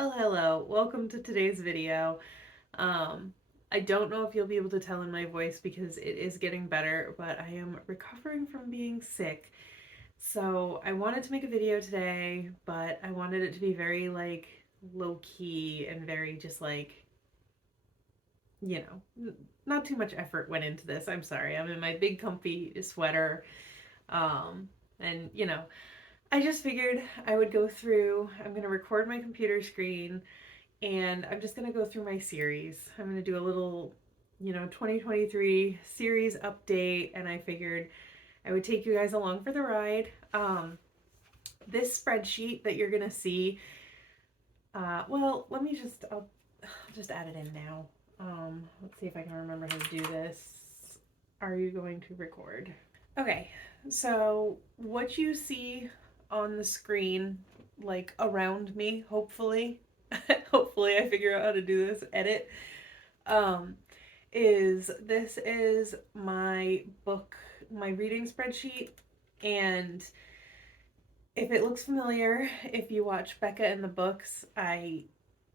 Well, hello. Welcome to today's video. Um, I don't know if you'll be able to tell in my voice because it is getting better, but I am recovering from being sick. So I wanted to make a video today, but I wanted it to be very low key and very just not too much effort went into this. I'm sorry. I'm in my big comfy sweater. Um, and I just figured I would go through, I'm going to record my computer screen and I'm just going to go through my series. I'm going to do a little, 2023 series update, and I figured I would take you guys along for the ride. This spreadsheet that you're going to see, let me I'll just add it in now. Let's see if I can remember how to do this. Are you going to record? Okay, so what you see on the screen, like around me, hopefully, hopefully I figure out how to do this edit, um, this is my book, my reading spreadsheet. And if it looks familiar, if you watch Becca and the Books, I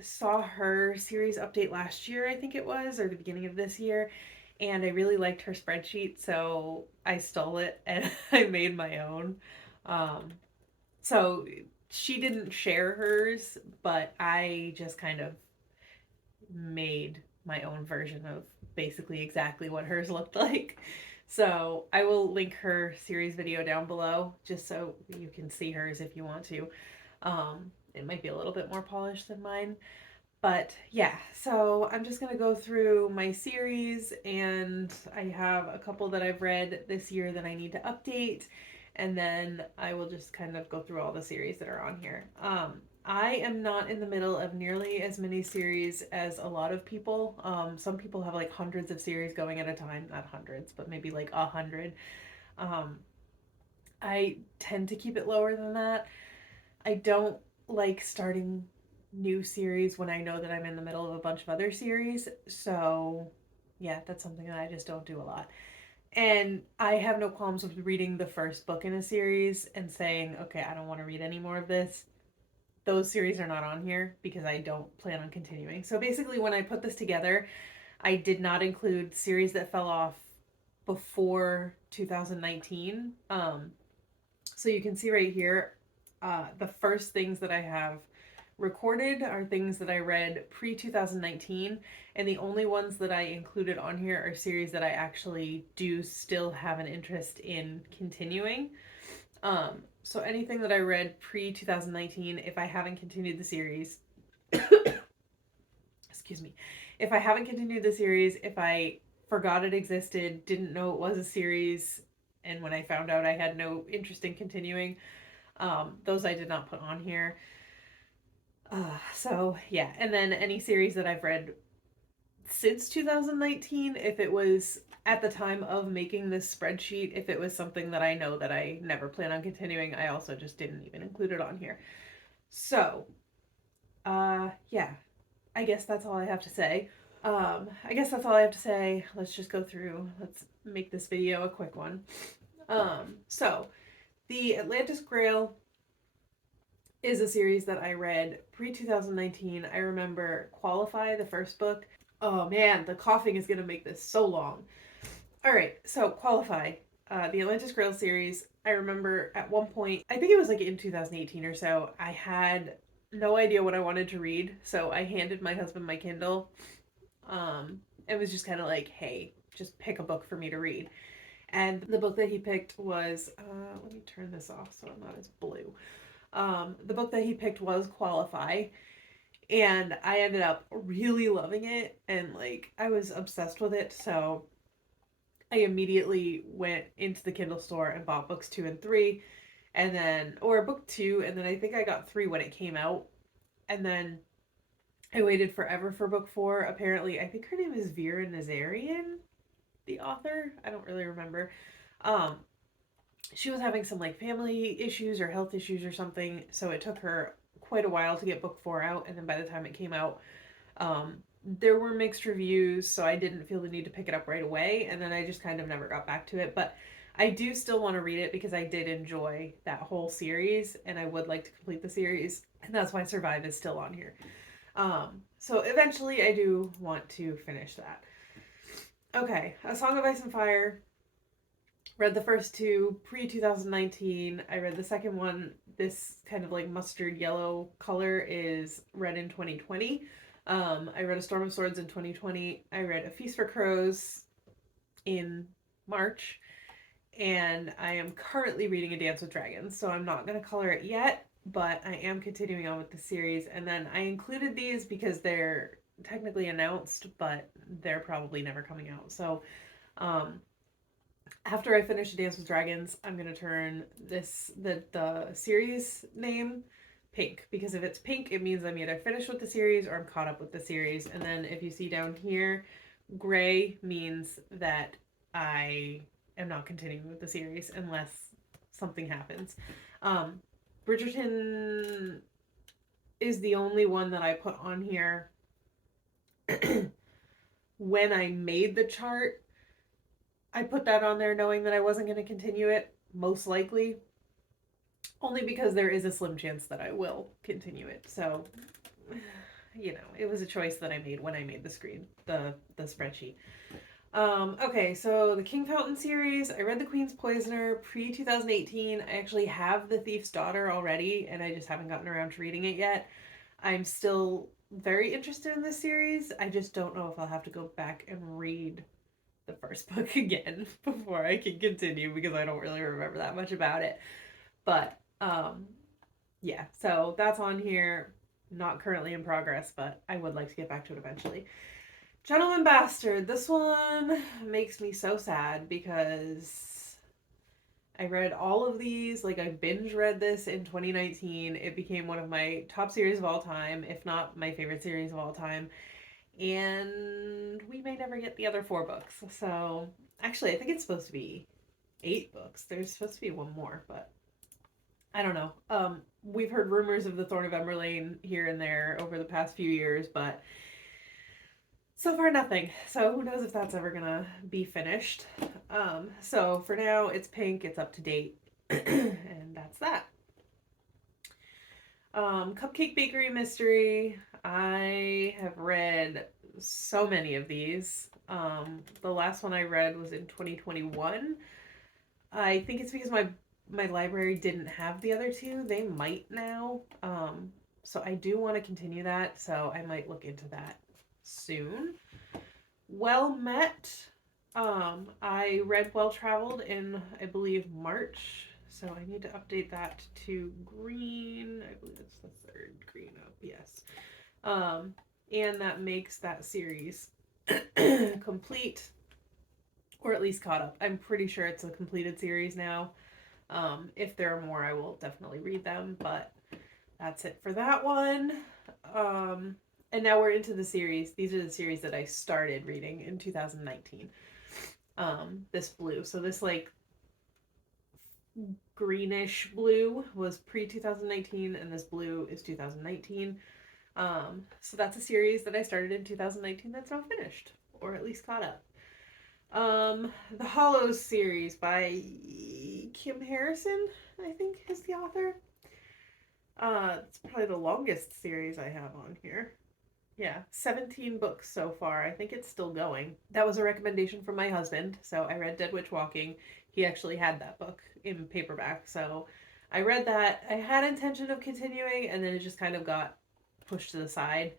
saw her series update last year, I think it was, or the beginning of this year, and I really liked her spreadsheet, so I stole it and I made my own. Um, so she didn't share hers, but I just kind of made my own version of basically exactly what hers looked like. So I will link her series video down below just so you can see hers if you want to. It might be a little bit more polished than mine. But yeah, so I'm just going to go through my series, and I have a couple that I've read this year that I need to update, and then I will just kind of go through all the series that are on here. I am not in the middle of nearly as many series as a lot of people. Some people have like hundreds of series going at a time, not hundreds, but maybe like 100. Um, I tend to keep it lower than that. I don't like starting new series when I know that I'm in the middle of a bunch of other series. So, yeah, that's something that I just don't do a lot. And I have no qualms with reading the first book in a series and saying, okay, I don't want to read any more of this. Those series are not on here because I don't plan on continuing. So basically, when I put this together, I did not include series that fell off before 2019. So you can see right here, the first things that I have recorded are things that I read pre 2019, and the only ones that I included on here are series that I actually do still have an interest in continuing. So anything that I read pre 2019, if I haven't continued the series, excuse me, if I haven't continued the series, if I forgot it existed, didn't know it was a series, and when I found out I had no interest in continuing, those I did not put on here. So yeah, and then any series that I've read since 2019, if it was at the time of making this spreadsheet, if it was something that I know that I never plan on continuing, I also just didn't even include it on here. So, yeah, I guess that's all I have to say. I guess that's all I have to say. Let's just go through. Let's make this video a quick one. So the Atlantis Grail is a series that I read pre 2019. I remember Qualify, the first book. Oh man, the coughing is gonna make this so long. All right, so Qualify, the Atlantis Grail series. I remember at one point, I think it was like in 2018 or so, I had no idea what I wanted to read, so I handed my husband my Kindle. It was just kind of like, hey, just pick a book for me to read. And the book that he picked was, let me turn this off so I'm not as blue. The book that he picked was Qualify, and I ended up really loving it, and like I was obsessed with it. So I immediately went into the Kindle store and bought books 2 and 3, and then or book 2, and then I think I got 3 when it came out, and then I waited forever for book 4. Apparently, I think her name is Vera Nazarian, the author. I don't really remember. Um, she was having some like family issues or health issues or something, so it took her quite a while to get book 4 out, and then by the time it came out, um, there were mixed reviews, so I didn't feel the need to pick it up right away, and then I just kind of never got back to it. But I do still want to read it because I did enjoy that whole series and I would like to complete the series. And that's why Survive is still on here. So eventually I do want to finish that. Okay, A Song of Ice and Fire. Read the first two pre 2019. I read the second one. This kind of like mustard yellow color is read in 2020. I read A Storm of Swords in 2020. I read A Feast for Crows in March. And I am currently reading A Dance with Dragons. So I'm not going to color it yet, but I am continuing on with the series. And then I included these because they're technically announced, but they're probably never coming out. So um, after I finish Dance with Dragons, I'm gonna turn the series name pink, because if it's pink, it means I'm either finished with the series or I'm caught up with the series. And then if you see down here, gray means that I am not continuing with the series unless something happens. Um, Bridgerton is the only one that I put on here when I made the chart. I put that on there knowing that I wasn't going to continue it, most likely, only because there is a slim chance that I will continue it. So, it was a choice that I made when I made the spreadsheet. Okay, so the King Fountain series, I read The Queen's Poisoner pre 2018. I actually have The Thief's Daughter already, and I just haven't gotten around to reading it yet. I'm still very interested in this series. I just don't know if I'll have to go back and read the first book again before I can continue, because I don't really remember that much about it. But yeah, so that's on here. Not currently in progress, but I would like to get back to it eventually. Gentleman Bastard. This one makes me so sad because I read all of these. Like, I binge read this in 2019. It became one of my top series of all time, if not my favorite series of all time. And we may never get the other 4 books. So, actually, I think it's supposed to be 8 books. There's supposed to be one more, but I don't know. We've heard rumors of the Thorn of Emberlane here and there over the past few years, but so far nothing. So who knows if that's ever gonna be finished. So for now, it's pink. It's up to date, and that's that. Cupcake Bakery Mystery. I have read so many of these. The last one I read was in 2021. I think it's because my library didn't have the other 2. They might now. So I do want to continue that. So I might look into that soon. Well Met. I read Well Traveled in, I believe, March. So I need to update that to green. I believe it's the 3rd green up. Yes. And that makes that series complete, or at least caught up. I'm pretty sure it's a completed series now. If there are more, I will definitely read them, but that's it for that one. And now we're into the series. These are the series that I started reading in 2019. This blue. So this like greenish blue was pre 2019, and this blue is 2019. So that's a series that I started in 2019 that's now finished, or at least caught up. The Hollows series by Kim Harrison, I think, is the author. It's probably the longest series I have on here. Yeah, 17 books so far. I think it's still going. That was a recommendation from my husband. So I read Dead Witch Walking. He actually had that book in paperback. So I read that. I had intention of continuing, and then it just kind of got pushed to the side.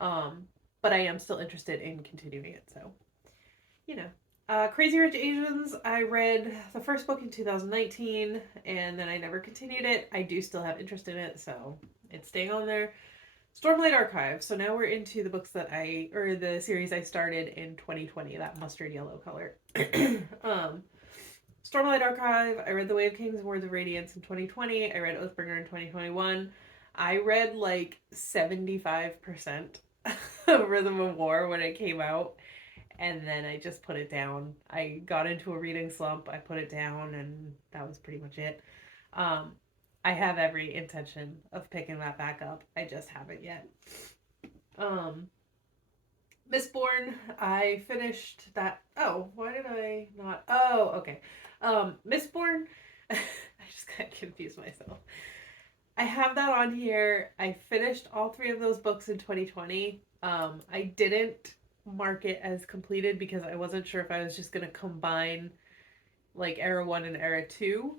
But I am still interested in continuing it. So, Crazy Rich Asians, I read the first book in 2019, and then I never continued it. I do still have interest in it, so it's staying on there. Stormlight Archive. So now we're into the books or the series I started in 2020, that mustard yellow color. Stormlight Archive, I read The Way of Kings and Words of Radiance in 2020. I read Oathbringer in 2021. I read like 75% of Rhythm of War when it came out, and then I just put it down. I got into a reading slump, I put it down, and that was pretty much it. I have every intention of picking that back up. I just haven't yet. Mistborn, I finished that. Oh, why did I not? Oh, okay. Mistborn, I just got confused myself. I have that on here. I finished all three of those books in 2020. I didn't mark it as completed because I wasn't sure if I was just going to combine like Era 1 and Era 2.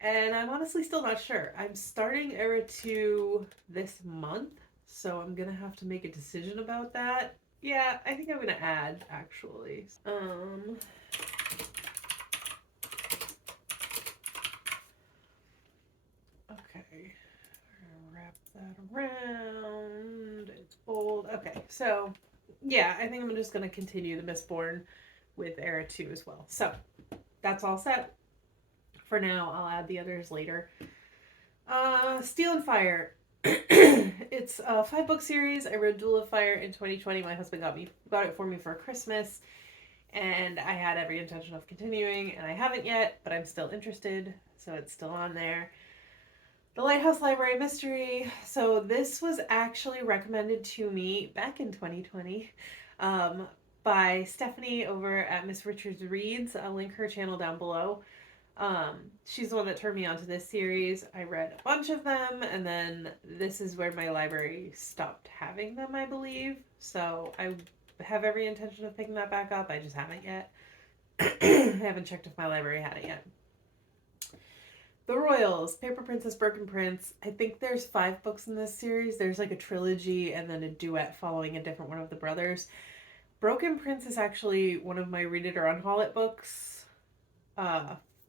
And I'm honestly still not sure. I'm starting Era 2 this month, so I'm going to have to make a decision about that. Yeah, I think I'm going to add actually. Okay. Wrap that around. It's bold. Okay, so yeah, I think I'm just going to continue the Mistborn with Era 2 as well. So that's all set. For now, I'll add the others later. Steel and Fire. It's a 5-book series. I read Duel of Fire in 2020. My husband got it for me for Christmas, and I had every intention of continuing, and I haven't yet, but I'm still interested, so it's still on there. The Lighthouse Library Mystery. So this was actually recommended to me back in 2020 um, by Stephanie over at Miss Richards Reads. I'll link her channel down below. She's the one that turned me onto this series. I read a bunch of them, and then this is where my library stopped having them, I believe. So I have every intention of picking that back up. I just haven't yet. I haven't checked if my library had it yet. The Royals, Paper Princess, Broken Prince. I think there's 5 books in this series. There's like a trilogy and then a duet following a different one of the brothers. Broken Prince is actually one of my Read It or Unhaul It books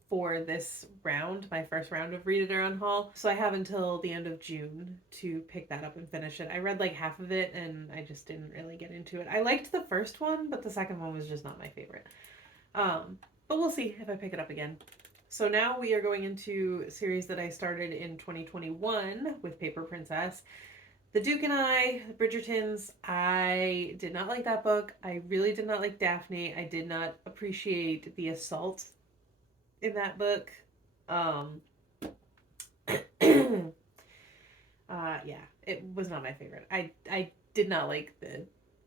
for this round, my first round of Read It or Unhaul. So I have until the end of June to pick that up and finish it. I read like half of it and I just didn't really get into it. I liked the first one, but the second one was just not my favorite. But we'll see if I pick it up again. So now we are going into a series that I started in 2021 with Paper Princess. The Duke and I, the Bridgertons, I did not like that book. I really did not like Daphne. I did not appreciate the assault in that book. Yeah, it was not my favorite. I did not like the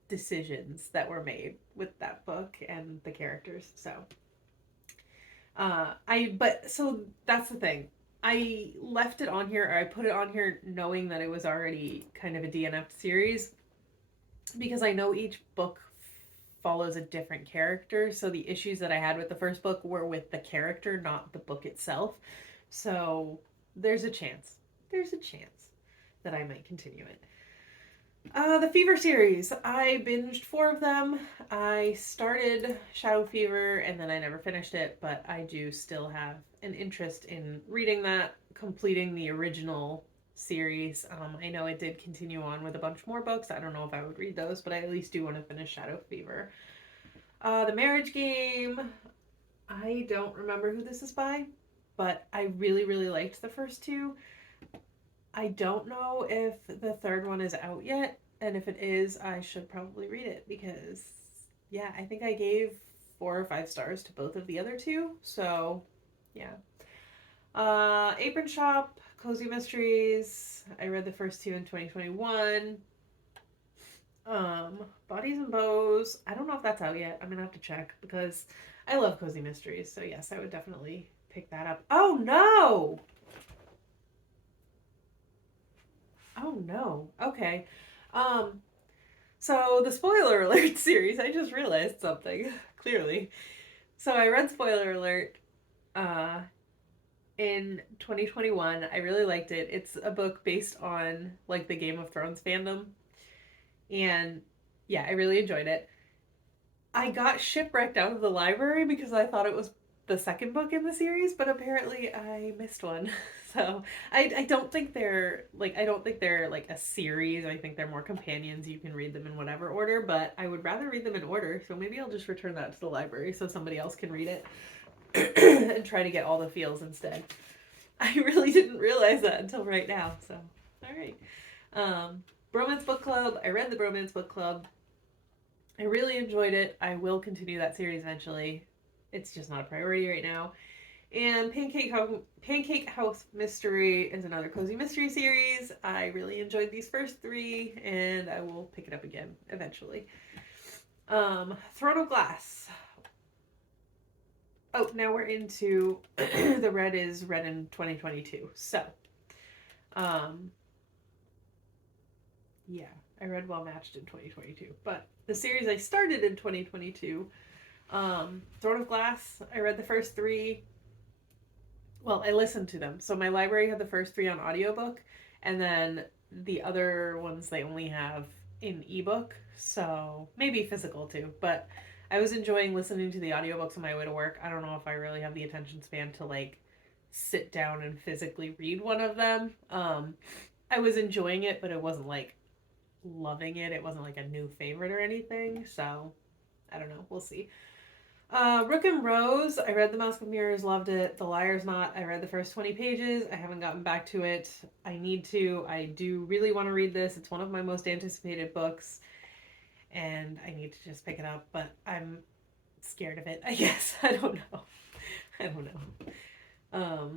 decisions that were made with that book and the characters. So so that's the thing. I left it on here, or I put it on here knowing that it was already kind of a DNF series because I know each book follows a different character. So the issues that I had with the first book were with the character, not the book itself. So there's a chance. There's a chance that I might continue it. The Fever series. I binged 4 of them. I started Shadow Fever and then I never finished it, but I do still have an interest in reading that, completing the original series. I know it did continue on with a bunch more books. I don't know if I would read those, but I at least do want to finish Shadow Fever. The Marriage Game. I don't remember who this is by, but I really, really liked the first 2. I don't know if the third one is out yet, and if it is, I should probably read it because, yeah, I think I gave 4 or 5 stars to both of the other 2, so, yeah. Apron Shop, Cozy Mysteries, I read the first 2 in 2021. Bodies and Bows, I don't know if that's out yet. I'm gonna have to check because I love Cozy Mysteries, so yes, I would definitely pick that up. Oh no! Oh no. Okay. Um, so the spoiler alert series, I just realized something, clearly. So I read Spoiler Alert uh in 2021. I really liked it. It's a book based on like the Game of Thrones fandom. And yeah, I really enjoyed it. I got shipwrecked out of the library because I thought it was the second book in the series, but apparently I missed one. So I don't think they're like a series. I think they're more companions. You can read them in whatever order, but I would rather read them in order. So maybe I'll just return that to the library so somebody else can read it and try to get all the feels instead. I really didn't realize that until right now. So all right. Bromance Book Club. I read the Bromance Book Club. I really enjoyed it. I will continue that series eventually. It's just not a priority right now. And Pancake House Mystery is another cozy mystery series. I really enjoyed these first 3, and I will pick it up again eventually. Throne of Glass. Oh, now we're into the red is red in 2022. So, um, yeah, I read Well Matched in 2022. But the series I started in 2022, Throne of Glass, I read the first three. Well, I listened to them. So my library had the first three on audiobook, and then the other ones they only have in ebook. So maybe physical too. But I was enjoying listening to the audiobooks on my way to work. I don't know if I really have the attention span to like sit down and physically read one of them. I was enjoying it, but it wasn't like loving it. It wasn't like a new favorite or anything. So I don't know. We'll see. Rook and Rose, I read The Mask of Mirrors, loved it. The Liar's Knot, I read the first 20 pages. I haven't gotten back to it. I need to. I do really want to read this. It's one of my most anticipated books, and I need to just pick it up, but I'm scared of it, I guess. I don't know. I don't know.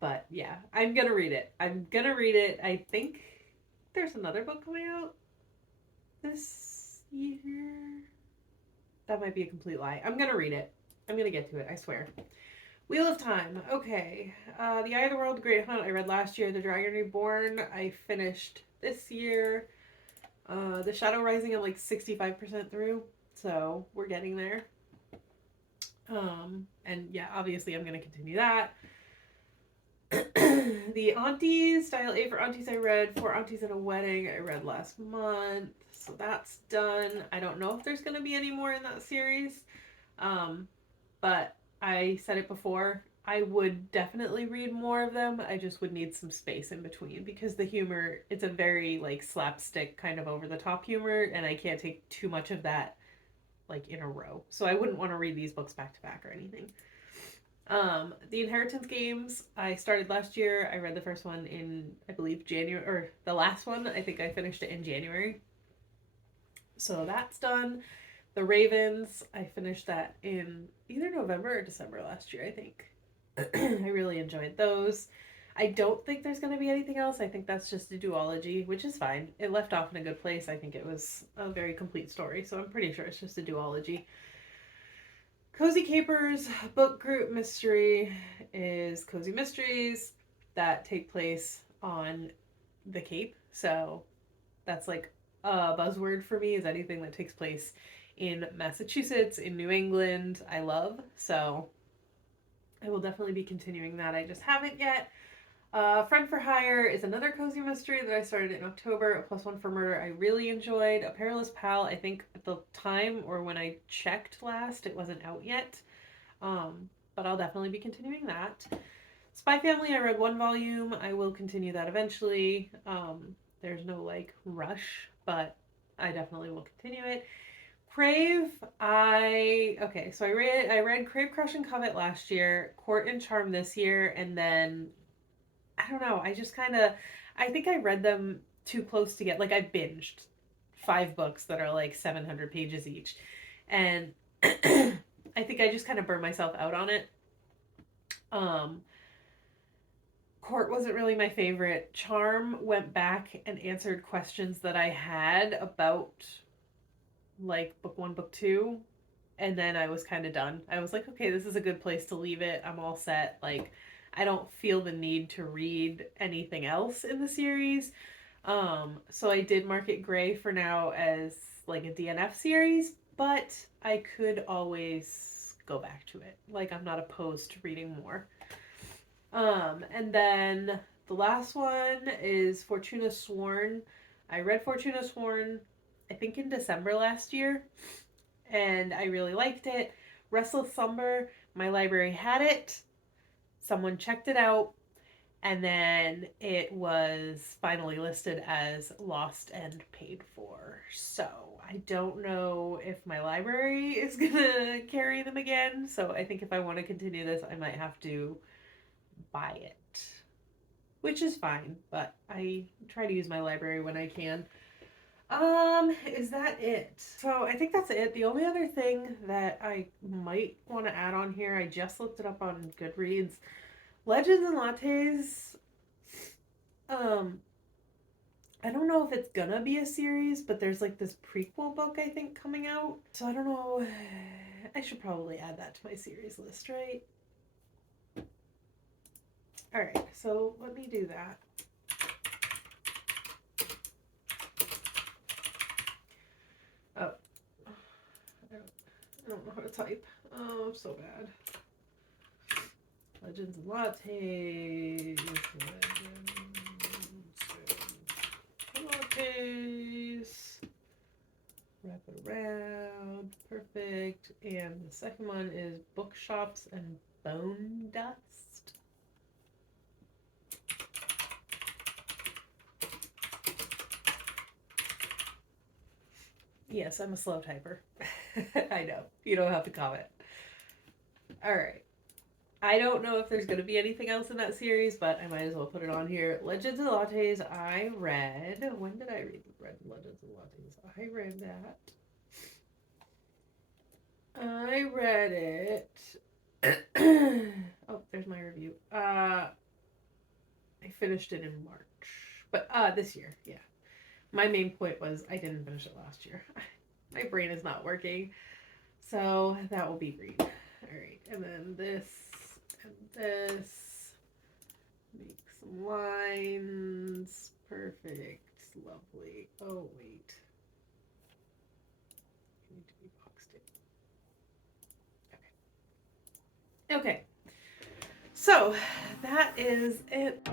But yeah, I'm gonna read it. I'm gonna read it. I think there's another book coming out this year. That might be a complete lie. I'm gonna read it. I'm gonna get to it, I swear. Wheel of Time. Okay. The Eye of the World, The Great Hunt, I read last year. The Dragon Reborn, I finished this year. The Shadow Rising, I'm like 65% through. So we're getting there. And yeah, obviously I'm gonna continue that. The Aunties, Style A for Aunties, I read. For Aunties at a Wedding, I read last month. So that's done. I don't know if there's gonna be any more in that series. But I said it before, I would definitely read more of them. I just would need some space in between because the humor, it's a very like slapstick kind of over the top humor, and I can't take too much of that like in a row. So I wouldn't want to read these books back to back or anything. The Inheritance Games, I started last year. I read the first one in, I believe, January, or the last one, I think I finished it in January. So that's done. The Ravens, I finished that in either November or December last year, I think. I really enjoyed those. I don't think there's going to be anything else. I think that's just a duology, which is fine. It left off in a good place. I think it was a very complete story, so I'm pretty sure it's just a duology. Cozy Capers book group mystery is Cozy Mysteries that take place on the Cape. So that's like a buzzword for me, is anything that takes place in Massachusetts, in New England, I love. So I will definitely be continuing that. I just haven't yet. Friend for Hire is another cozy mystery that I started in October. A Plus One for Murder I really enjoyed. A Perilous Pal, I think at the time or when I checked last, it wasn't out yet. But I'll definitely be continuing that. Spy Family, I read one volume. I will continue that eventually. There's no like rush, but I definitely will continue it. Crave, so I read Crave Crush and Covet last year, Court and Charm this year, and then I don't know, I think I read them too close to get like I binged 5 books that are like 700 pages each. And I think I just kind of burned myself out on it. Um Court wasn't really my favorite. Charm went back and answered questions that I had about like book 1, book 2, and then I was kind of done. I was like, okay, this is a good place to leave it. I'm all set. Like, I don't feel the need to read anything else in the series. So I did mark it gray for now as like a DNF series, but I could always go back to it. Like, I'm not opposed to reading more. And then the last one is Fortuna Sworn. I read Fortuna Sworn, I think in December last year, and I really liked it. Restless Slumber, my library had it. Someone checked it out, and then it was finally listed as lost and paid for. So I don't know if my library is gonna carry them again. So I think if I want to continue this, I might have to buy it, which is fine, but I try to use my library when I can. Is that it? So I think that's it. The only other thing that I might want to add on here, I just looked it up on Goodreads. Legends and Lattes, um, I don't know if it's gonna be a series, but there's like this prequel book I think coming out. So I don't know. I should probably add that to my series list, right? All right, so let me do that. Oh, I don't know how to type. Oh, I'm so bad. Legends and lattes. Lattes. Wrap it around. Perfect. And the second one is bookshops and bone dust. Yes, I'm a slow typer. I know. You don't have to comment. All right. I don't know if there's going to be anything else in that series, but I might as well put it on here. Legends and Lattes, I read. When did I read Legends and Lattes? I read that. I read it. Oh, there's my review. I finished it in March. But this year, yeah. My main point was I didn't finish it last year. My brain is not working. So that will be green. Alright, and then this and this. Make some lines. Perfect. Lovely. Oh, wait. I need to be boxed in. Okay. Okay. So that is it.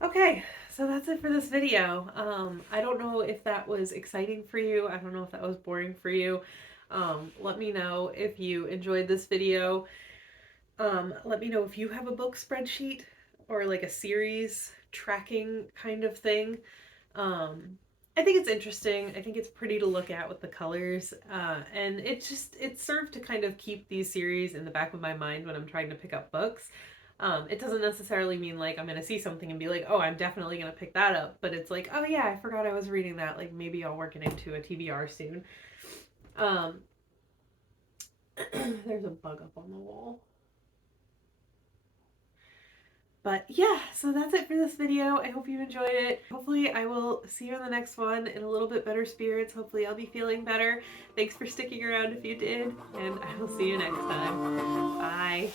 Okay, so that's it for this video. I don't know if that was exciting for you. I don't know if that was boring for you. Let me know if you enjoyed this video. Let me know if you have a book spreadsheet or like a series tracking kind of thing. I think it's interesting. I think it's pretty to look at with the colors. And it served to kind of keep these series in the back of my mind when I'm trying to pick up books. It doesn't necessarily mean like I'm going to see something and be like, oh, I'm definitely going to pick that up. But it's like, oh yeah, I forgot I was reading that. Like maybe I'll work it into a TBR soon. There's a bug up on the wall. But yeah, so that's it for this video. I hope you enjoyed it. Hopefully I will see you in the next one in a little bit better spirits. Hopefully I'll be feeling better. Thanks for sticking around if you did, and I will see you next time. Bye.